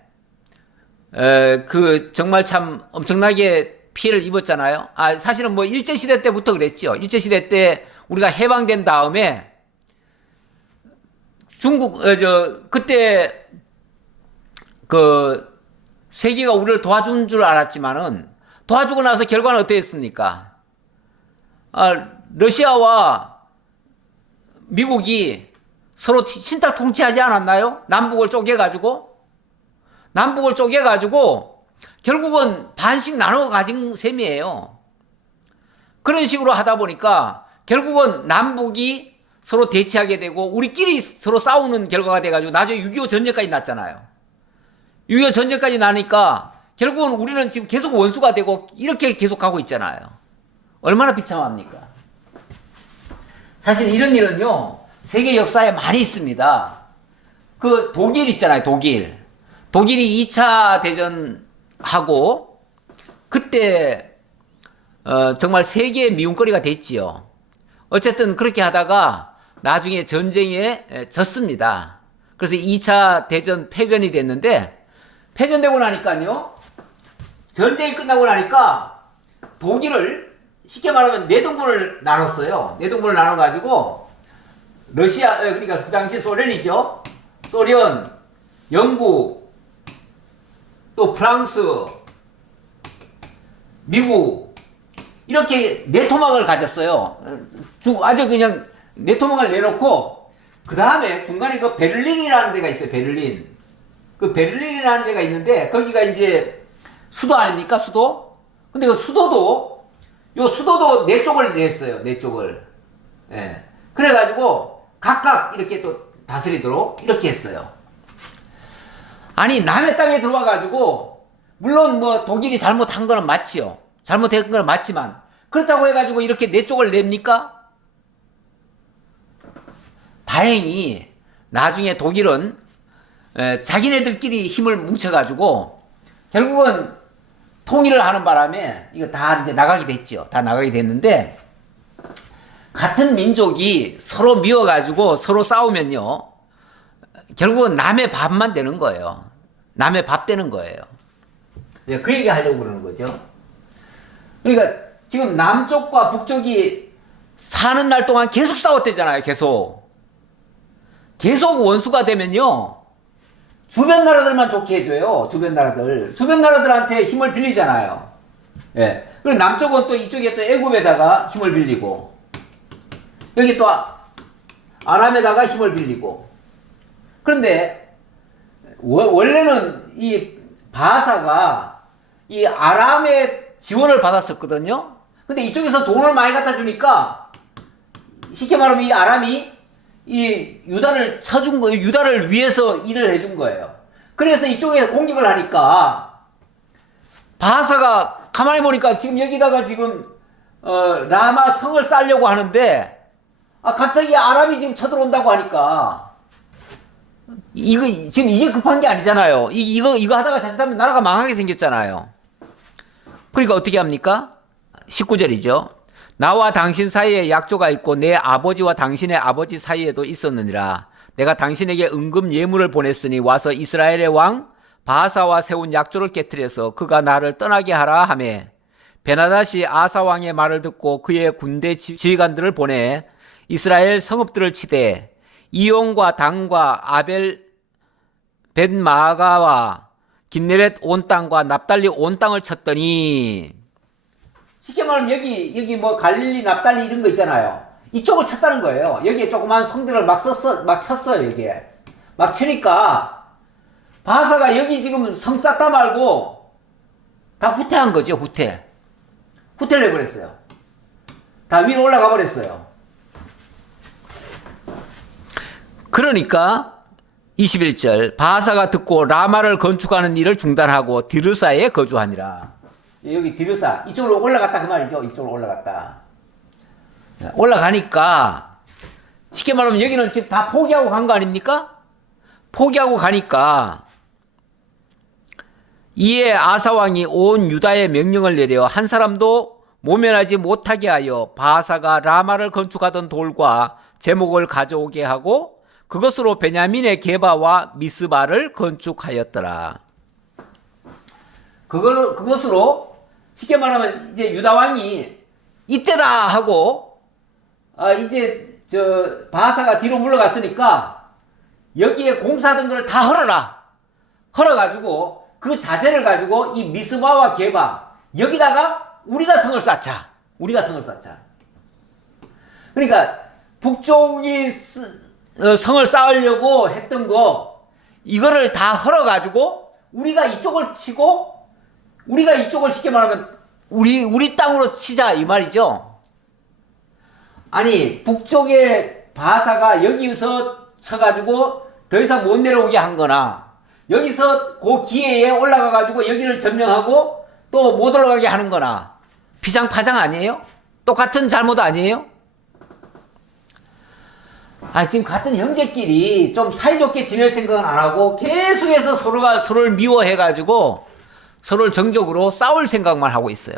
정말 참 엄청나게 피해를 입었잖아요. 사실은 뭐 일제시대 때부터 그랬죠. 일제시대 때 우리가 해방된 다음에 그때 세계가 우리를 도와준 줄 알았지만은 도와주고 나서 결과는 어땠습니까? 러시아와 미국이 서로 친탁 통치하지 않았나요? 남북을 쪼개가지고 결국은 반씩 나눠 가진 셈이에요. 그런 식으로 하다 보니까 결국은 남북이 서로 대치하게 되고 우리끼리 서로 싸우는 결과가 돼가지고 나중에 6.25 전쟁까지 났잖아요. 6.25 전쟁까지 나니까 결국은 우리는 지금 계속 원수가 되고 이렇게 계속 가고 있잖아요. 얼마나 비참합니까? 사실 이런 일은요, 세계 역사에 많이 있습니다. 그 독일 있잖아요, 독일. 독일이 2차 대전하고 그때 정말 세계의 미움거리가 됐지요. 어쨌든 그렇게 하다가 나중에 전쟁에 졌습니다. 그래서 2차 대전 패전이 됐는데, 패전되고 나니까요, 전쟁이 끝나고 나니까 독일을 쉽게 말하면 네 동분을 나눴어요. 네 동분을 나눠가지고 러시아, 그러니까 그 당시 소련이죠. 소련, 영국, 또 프랑스, 미국, 이렇게 네 토막을 가졌어요. 아주 그냥 네 토막을 내놓고, 그 다음에 중간에 그 베를린이라는 데가 있어요. 베를린. 그 베를린이라는 데가 있는데, 거기가 이제 수도 아닙니까? 수도? 근데 그 수도도 네 쪽을 냈어요. 네 쪽을. 예. 그래가지고 각각 이렇게 또 다스리도록 이렇게 했어요. 아니, 남의 땅에 들어와가지고, 물론 뭐 독일이 잘못한 거는 맞지요. 잘못한 거는 맞지만, 그렇다고 해가지고 이렇게 네 쪽을 냅니까? 다행히 나중에 독일은 자기네들끼리 힘을 뭉쳐가지고 결국은 통일을 하는 바람에 이거 다 이제 나가게 됐죠. 다 나가게 됐는데, 같은 민족이 서로 미워가지고 서로 싸우면요, 결국은 남의 밥만 되는 거예요. 남의 밥 되는 거예요. 그 얘기 하려고 그러는 거죠. 그러니까 지금 남쪽과 북쪽이 사는 날 동안 계속 싸웠대잖아요. 계속 원수가 되면요, 주변 나라들만 좋게 해줘요. 주변 나라들한테 힘을 빌리잖아요. 예. 그리고 남쪽은 또 이쪽에 또 애굽에다가 힘을 빌리고, 여기 또 아람에다가 힘을 빌리고. 그런데 원래는 이 바하사가 이 아람의 지원을 받았었거든요. 근데 이쪽에서 돈을 많이 갖다 주니까 쉽게 말하면 이 아람이 이 유다를 쳐준 거예요. 유다를 위해서 일을 해준 거예요. 그래서 이쪽에 공격을 하니까 바하사가 가만히 보니까 지금 여기다가 지금 라마 성을 쌓으려고 하는데, 갑자기 아람이 지금 쳐들어온다고 하니까, 이거 지금 이게 급한 게 아니잖아요. 이거 하다가 자칫하면 나라가 망하게 생겼잖아요. 그러니까 어떻게 합니까? 19절이죠. 나와 당신 사이에 약조가 있고 내 아버지와 당신의 아버지 사이에도 있었느니라. 내가 당신에게 은금 예물을 보냈으니 와서 이스라엘의 왕 바하사와 세운 약조를 깨뜨려서 그가 나를 떠나게 하라 하매, 베나닷이 아사 왕의 말을 듣고 그의 군대 지휘관들을 보내 이스라엘 성읍들을 치되 이용과 단과 아벨 벳마가와 긴네렛 온 땅과 납달리 온 땅을 쳤더니, 쉽게 말하면 여기 뭐 갈릴리, 납달리 이런 거 있잖아요. 이쪽을 쳤다는 거예요. 여기에 조그만 성들을 막 쳤어요. 여기에 막 치니까 바하사가 여기 지금 성 쌓다 말고 다 후퇴한 거죠. 후퇴를 해버렸어요. 다 위로 올라가 버렸어요. 그러니까 21절, 바하사가 듣고 라마를 건축하는 일을 중단하고 디르사에 거주하니라. 여기 디르사, 이쪽으로 올라갔다 그 말이죠. 이쪽으로 올라가니까 쉽게 말하면 여기는 지금 다 포기하고 간 거 아닙니까? 포기하고 가니까 이에 아사왕이 온 유다에 명령을 내려 한 사람도 모면하지 못하게 하여 바하사가 라마를 건축하던 돌과 제목을 가져오게 하고 그것으로 베냐민의 게바와 미스바를 건축하였더라. 그것으로 쉽게 말하면 이제 유다 왕이 이때다 하고, 이제 바하사가 뒤로 물러갔으니까 여기에 공사하던 걸 다 헐어가지고 그 자재를 가지고 이 미스바와 게바, 여기다가 우리가 성을 쌓자. 그러니까 북쪽이 성을 쌓으려고 했던 거, 이거를 다 헐어가지고 우리가 이쪽을 치고, 우리가 이쪽을 쉽게 말하면 우리 땅으로 치자 이 말이죠. 아니, 북쪽에 바하사가 여기서 쳐가지고 더 이상 못 내려오게 한 거나, 여기서 그 기회에 올라가 가지고 여기를 점령하고 또 못 올라가게 하는 거나 피장파장 아니에요? 똑같은 잘못 아니에요? 지금 같은 형제끼리 좀 사이좋게 지낼 생각은 안 하고 계속해서 서로가 서로를 미워해 가지고 서로를 정적으로 싸울 생각만 하고 있어요.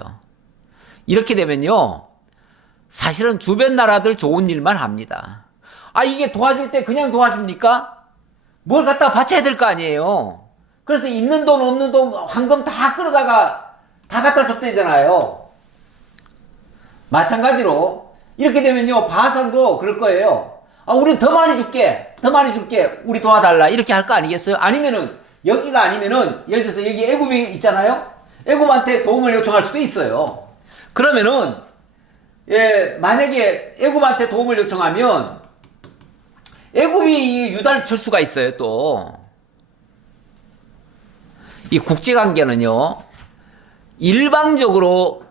이렇게 되면요, 사실은 주변 나라들 좋은 일만 합니다. 이게 도와줄 때 그냥 도와줍니까? 뭘 갖다가 바쳐야 될 거 아니에요. 그래서 있는 돈 없는 돈 황금 다 끌어다가 다 갖다 줬대잖아요. 마찬가지로 이렇게 되면요, 바산도 그럴 거예요. 우리 더 많이 줄게, 더 많이 줄게, 우리 도와달라, 이렇게 할 거 아니겠어요? 아니면은 여기가 아니면은 예를 들어서 여기 애굽이 있잖아요. 애굽한테 도움을 요청할 수도 있어요. 그러면은 만약에 애굽한테 도움을 요청하면 애굽이 유다를 칠 수가 있어요. 또 이 국제관계는요, 일방적으로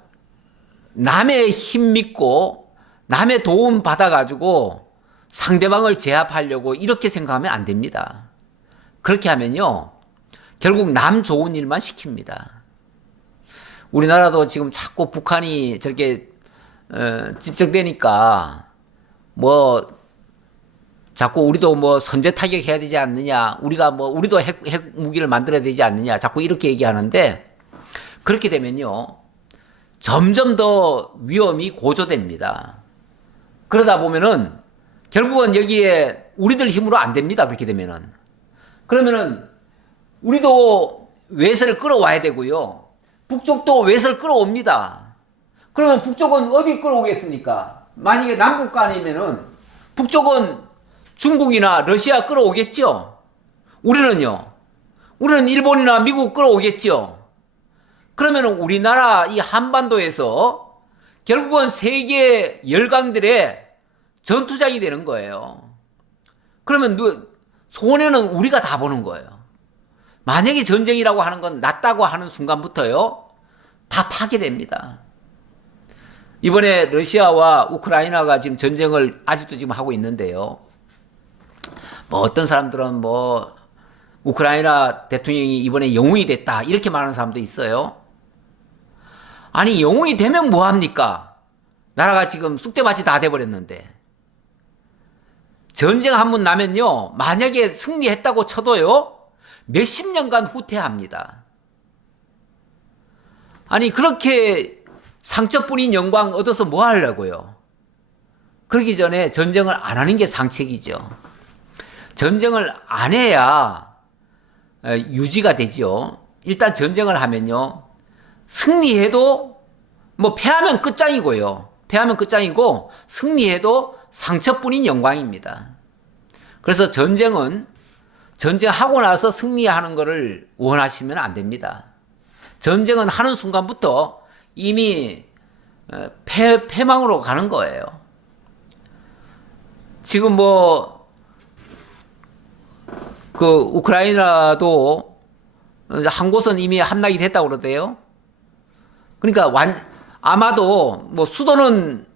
남의 힘 믿고 남의 도움 받아가지고 상대방을 제압하려고 이렇게 생각하면 안 됩니다. 그렇게 하면요, 결국 남 좋은 일만 시킵니다. 우리나라도 지금 자꾸 북한이 저렇게 집적되니까 자꾸 우리도 선제 타격해야 되지 않느냐, 우리도 핵 무기를 만들어야 되지 않느냐, 자꾸 이렇게 얘기하는데, 그렇게 되면요, 점점 더 위험이 고조됩니다. 그러다 보면은 결국은 여기에 우리들 힘으로 안 됩니다. 그렇게 되면은. 그러면은 우리도 외세를 끌어와야 되고요, 북쪽도 외세를 끌어옵니다. 그러면 북쪽은 어디 끌어오겠습니까? 만약에 남북 간이면은 북쪽은 중국이나 러시아 끌어오겠죠? 우리는요? 우리는 일본이나 미국 끌어오겠죠? 그러면은 우리나라 이 한반도에서 결국은 세계 열강들의 전투장이 되는 거예요. 그러면 손해는 우리가 다 보는 거예요. 만약에 전쟁이라고 하는 건 낫다고 하는 순간부터요, 다 파괴됩니다. 이번에 러시아와 우크라이나가 지금 전쟁을 아직도 지금 하고 있는데요. 어떤 사람들은 우크라이나 대통령이 이번에 영웅이 됐다, 이렇게 말하는 사람도 있어요. 영웅이 되면 뭐합니까? 나라가 지금 쑥대밭이 다 돼버렸는데. 전쟁 한 번 나면요, 만약에 승리했다고 쳐도요, 몇십 년간 후퇴합니다. 그렇게 상처뿐인 영광 얻어서 뭐 하려고요? 그러기 전에 전쟁을 안 하는 게 상책이죠. 전쟁을 안 해야 유지가 되죠. 일단 전쟁을 하면요, 승리해도 패하면 끝장이고요. 패하면 끝장이고, 승리해도 상처뿐인 영광입니다. 그래서 전쟁은 전쟁하고 나서 승리하는 것을 원하시면 안 됩니다. 전쟁은 하는 순간부터 이미 패망으로 가는 거예요. 지금 우크라이나도 한 곳은 이미 함락이 됐다고 그러대요. 그러니까 아마도 수도는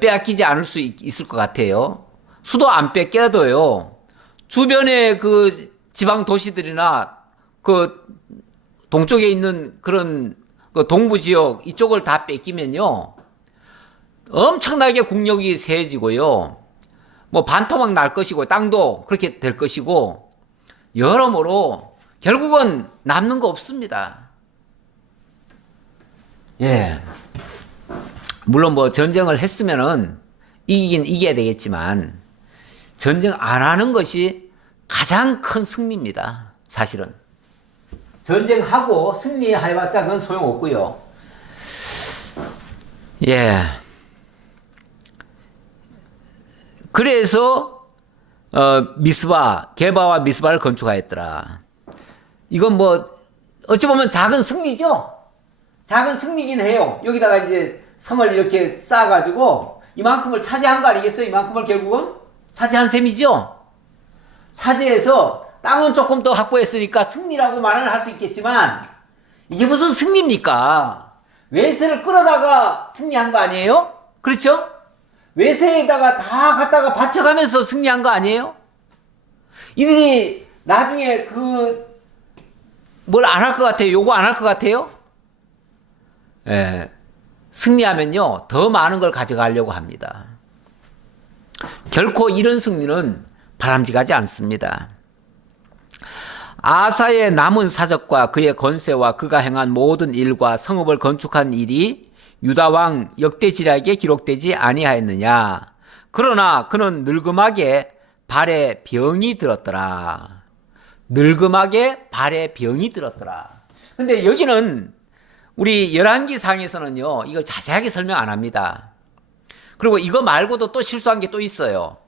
빼앗기지 않을 수 있을 것 같아요. 수도 안 뺏겨도요, 주변의 그 지방 도시들이나 그 동쪽에 있는 그런 그 동부 지역 이쪽을 다 뺏기면요, 엄청나게 국력이 세지고요, 반토막 날 것이고, 땅도 그렇게 될 것이고, 여러모로 결국은 남는 거 없습니다. 물론 전쟁을 했으면은 이기긴 이겨야 되겠지만, 전쟁 안 하는 것이 가장 큰 승리입니다. 사실은. 전쟁하고 승리해봤자 그건 소용없고요. 그래서 게바와 미스바를 건축하였더라. 이건 어찌 보면 작은 승리죠. 작은 승리긴 해요. 여기다가 이제 성을 이렇게 쌓아가지고 이만큼을 차지한 거 아니겠어요? 이만큼을 결국은 차지한 셈이죠. 차지해서 땅은 조금 더 확보했으니까 승리라고 말을 할 수 있겠지만, 이게 무슨 승리입니까? 외세를 끌어다가 승리한 거 아니에요? 그렇죠? 외세에다가 다 갖다가 바쳐가면서 승리한 거 아니에요? 이들이 나중에 뭘 안 할 것 같아요? 요거 안 할 것 같아요? 예. 승리하면요, 더 많은 걸 가져가려고 합니다. 결코 이런 승리는 바람직하지 않습니다. 아사의 남은 사적과 그의 권세와 그가 행한 모든 일과 성읍을 건축한 일이 유다왕 역대지략에 기록되지 아니하였느냐. 그러나 그는 늙음하게 발에 병이 들었더라. 늙음하게 발에 병이 들었더라. 근데 여기는 우리 열왕기상에서는요, 이걸 자세하게 설명 안 합니다. 그리고 이거 말고도 또 실수한 게 또 있어요.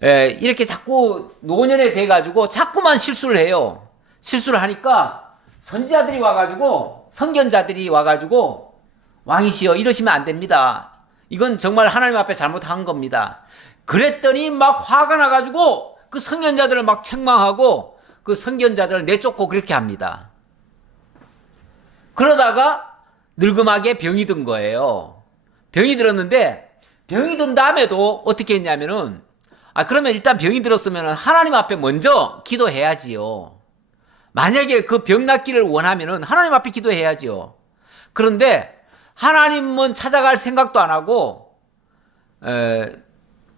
이렇게 자꾸 노년에 돼가지고 자꾸만 실수를 해요. 실수를 하니까 선지자들이 와가지고, 선견자들이 와가지고, 왕이시여 이러시면 안 됩니다. 이건 정말 하나님 앞에 잘못한 겁니다. 그랬더니 막 화가 나가지고 그 선견자들을 막 책망하고 그 선견자들을 내쫓고 그렇게 합니다. 그러다가 늙음하게 병이 든 거예요. 병이 들었는데, 병이 든 다음에도 어떻게 했냐면은, 그러면 일단 병이 들었으면 하나님 앞에 먼저 기도해야지요. 만약에 그 병 낫기를 원하면은 하나님 앞에 기도해야지요. 그런데 하나님은 찾아갈 생각도 안 하고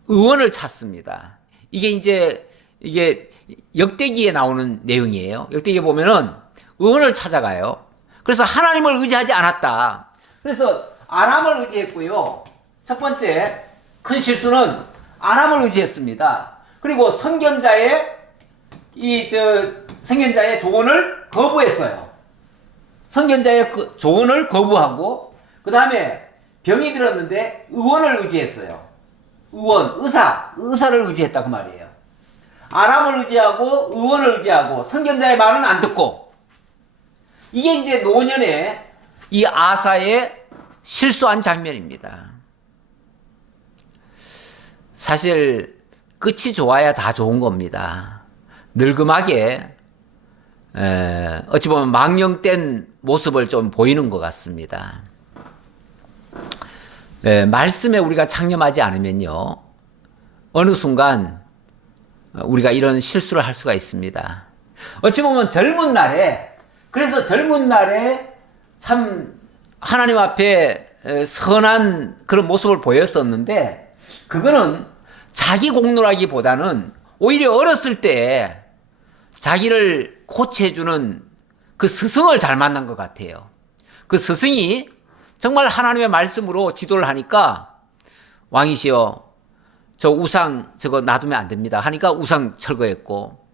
의원을 찾습니다. 이게 역대기에 나오는 내용이에요. 역대기에 보면은 의원을 찾아가요. 그래서 하나님을 의지하지 않았다. 그래서 아람을 의지했고요. 첫 번째 큰 실수는 아람을 의지했습니다. 그리고 선견자의 조언을 거부했어요. 선견자의 조언을 거부하고, 그 다음에 병이 들었는데 의원을 의지했어요. 의사를 의지했다 그 말이에요. 아람을 의지하고 의원을 의지하고 선견자의 말은 안 듣고. 이게 이제 노년에 이 아사의 실수한 장면입니다. 사실 끝이 좋아야 다 좋은 겁니다. 늙음하게 어찌 보면 망령된 모습을 좀 보이는 것 같습니다. 말씀에 우리가 창념하지 않으면요, 어느 순간 우리가 이런 실수를 할 수가 있습니다. 어찌 보면 그래서 젊은 날에 참 하나님 앞에 선한 그런 모습을 보였었는데, 그거는 자기 공로라기보다는 오히려 어렸을 때 자기를 코치해주는 그 스승을 잘 만난 것 같아요. 그 스승이 정말 하나님의 말씀으로 지도를 하니까, 왕이시여 저 우상 저거 놔두면 안 됩니다 하니까 우상 철거했고,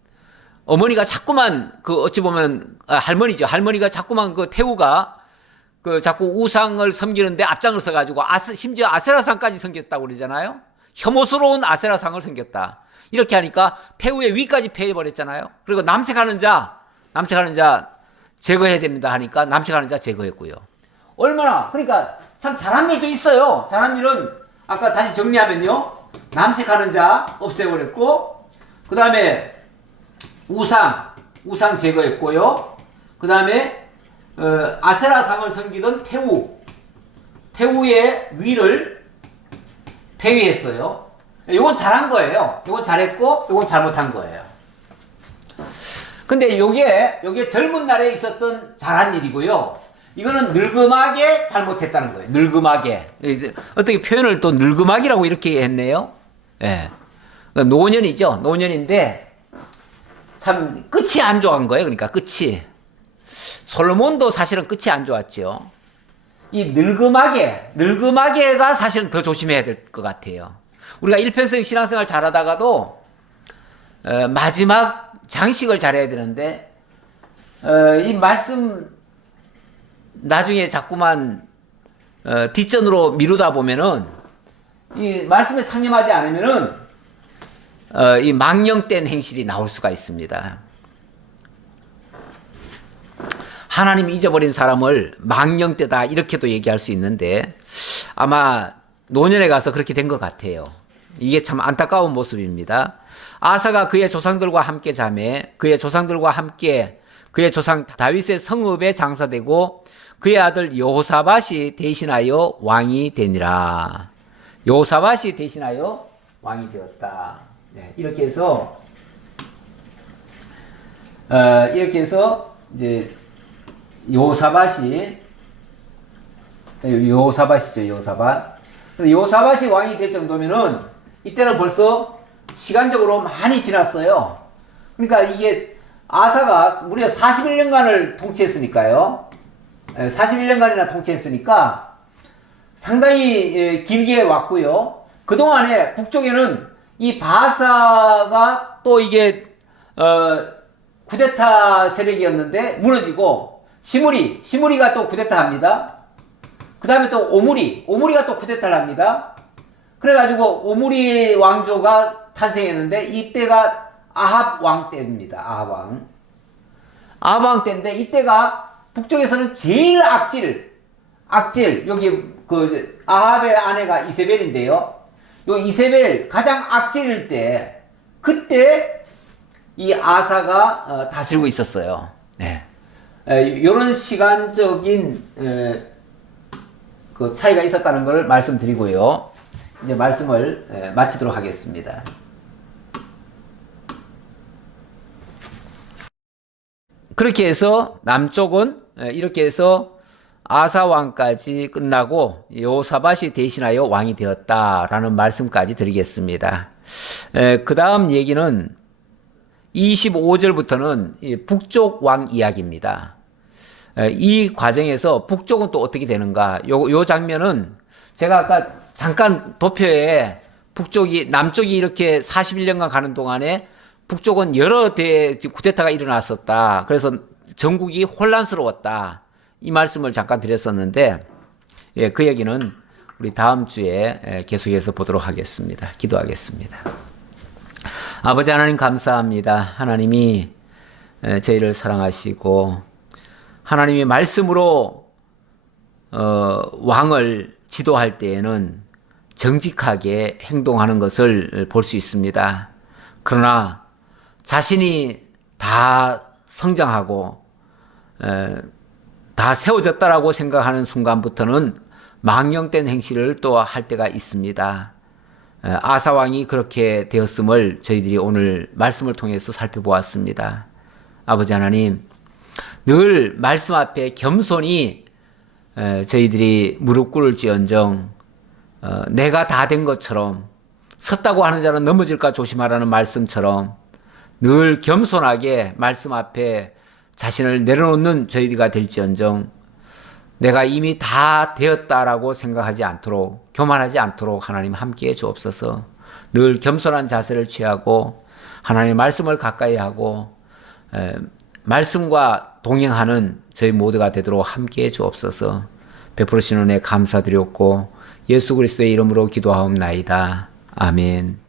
어머니가 자꾸만 어찌 보면 할머니가 자꾸만 태우가 자꾸 우상을 섬기는데 앞장을 서가지고 심지어 아세라상까지 섬겼다고 그러잖아요. 혐오스러운 아세라상을 섬겼다. 이렇게 하니까 태우의 위까지 패해버렸잖아요. 그리고 남색하는 자 제거해야 됩니다 하니까 남색하는 자 제거했고요. 그러니까 참 잘한 일도 있어요. 잘한 일은 아까 다시 정리하면요, 남색하는 자 없애버렸고, 그 다음에 우상 제거했고요. 그 다음에 아세라상을 섬기던 태우의 위를 폐위했어요. 이건 잘한 거예요. 이건 잘했고, 이건 잘못한 거예요. 근데 요게 젊은 날에 있었던 잘한 일이고요. 이거는 늙음하게 잘못했다는 거예요. 늙음하게. 어떻게 표현을 또 늙음하기라고 이렇게 했네요. 예. 노년이죠. 노년인데, 참 끝이 안 좋은 거예요. 그러니까 끝이. 솔로몬도 사실은 끝이 안 좋았죠. 이 늙음하게가 사실은 더 조심해야 될 것 같아요. 우리가 일평생 신앙생활 잘하다가도 마지막 장식을 잘해야 되는데, 이 말씀 나중에 자꾸만 뒷전으로 미루다 보면은, 이 말씀에 상념하지 않으면은 이 망령된 행실이 나올 수가 있습니다. 하나님이 잊어버린 사람을 망령되다 이렇게도 얘기할 수 있는데, 아마 노년에 가서 그렇게 된 것 같아요. 이게 참 안타까운 모습입니다. 아사가 그의 조상들과 함께 자매 그의 조상들과 함께 그의 조상 다윗의 성읍에 장사되고 그의 아들 여호사밧이 대신하여 왕이 되니라. 여호사밧이 대신하여 왕이 되었다. 네, 이렇게 해서 이렇게 해서 이제 요사밧이죠, 요사밧. 요사밧이 왕이 될 정도면은 이때는 벌써 시간적으로 많이 지났어요. 그러니까 이게 아사가 무려 41년간을 통치했으니까요. 41년간이나 통치했으니까 상당히 길게 왔고요. 그동안에 북쪽에는 이 바사가 또 이게 쿠데타 세력이었는데 무너지고, 시무리가 또 쿠데타 합니다. 그 다음에 또 오므리가 또 쿠데타를 합니다. 그래가지고 오므리 왕조가 탄생했는데 이때가 아합 왕 때입니다. 아합 왕 때인데 이때가 북쪽에서는 제일 악질, 여기 그 아합의 아내가 이세벨인데요. 요 이세벨 가장 악질일 때, 그때 이 아사가 다스리고 있었어요. 네. 요런 시간적인 그 차이가 있었다는 걸 말씀드리고요. 이제 말씀을 마치도록 하겠습니다. 그렇게 해서 남쪽은 이렇게 해서 아사 왕까지 끝나고 요사밧이 대신하여 왕이 되었다라는 말씀까지 드리겠습니다. 그 다음 얘기는 25절부터는 북쪽 왕 이야기입니다. 이 과정에서 북쪽은 또 어떻게 되는가? 요 장면은 제가 아까 잠깐 도표에 남쪽이 이렇게 41년간 가는 동안에 북쪽은 여러 대의 쿠데타가 일어났었다. 그래서 전국이 혼란스러웠다. 이 말씀을 잠깐 드렸었는데, 그 얘기는 우리 다음 주에 계속해서 보도록 하겠습니다. 기도하겠습니다. 아버지 하나님 감사합니다. 하나님이 저희를 사랑하시고 하나님이 말씀으로 왕을 지도할 때에는 정직하게 행동하는 것을 볼 수 있습니다. 그러나 자신이 다 성장하고 다 세워졌다라고 생각하는 순간부터는 망령된 행실을 또 할 때가 있습니다. 아사왕이 그렇게 되었음을 저희들이 오늘 말씀을 통해서 살펴보았습니다. 아버지 하나님, 늘 말씀 앞에 겸손히 저희들이 무릎 꿇을지언정 내가 다 된 것처럼, 섰다고 하는 자는 넘어질까 조심하라는 말씀처럼 늘 겸손하게 말씀 앞에 자신을 내려놓는 저희가 될지언정 내가 이미 다 되었다라고 생각하지 않도록, 교만하지 않도록 하나님 함께해 주옵소서. 늘 겸손한 자세를 취하고 하나님의 말씀을 가까이 하고 말씀과 동행하는 저희 모두가 되도록 함께해 주옵소서. 베풀으신 은혜 감사드렸고 예수 그리스도의 이름으로 기도하옵나이다. 아멘.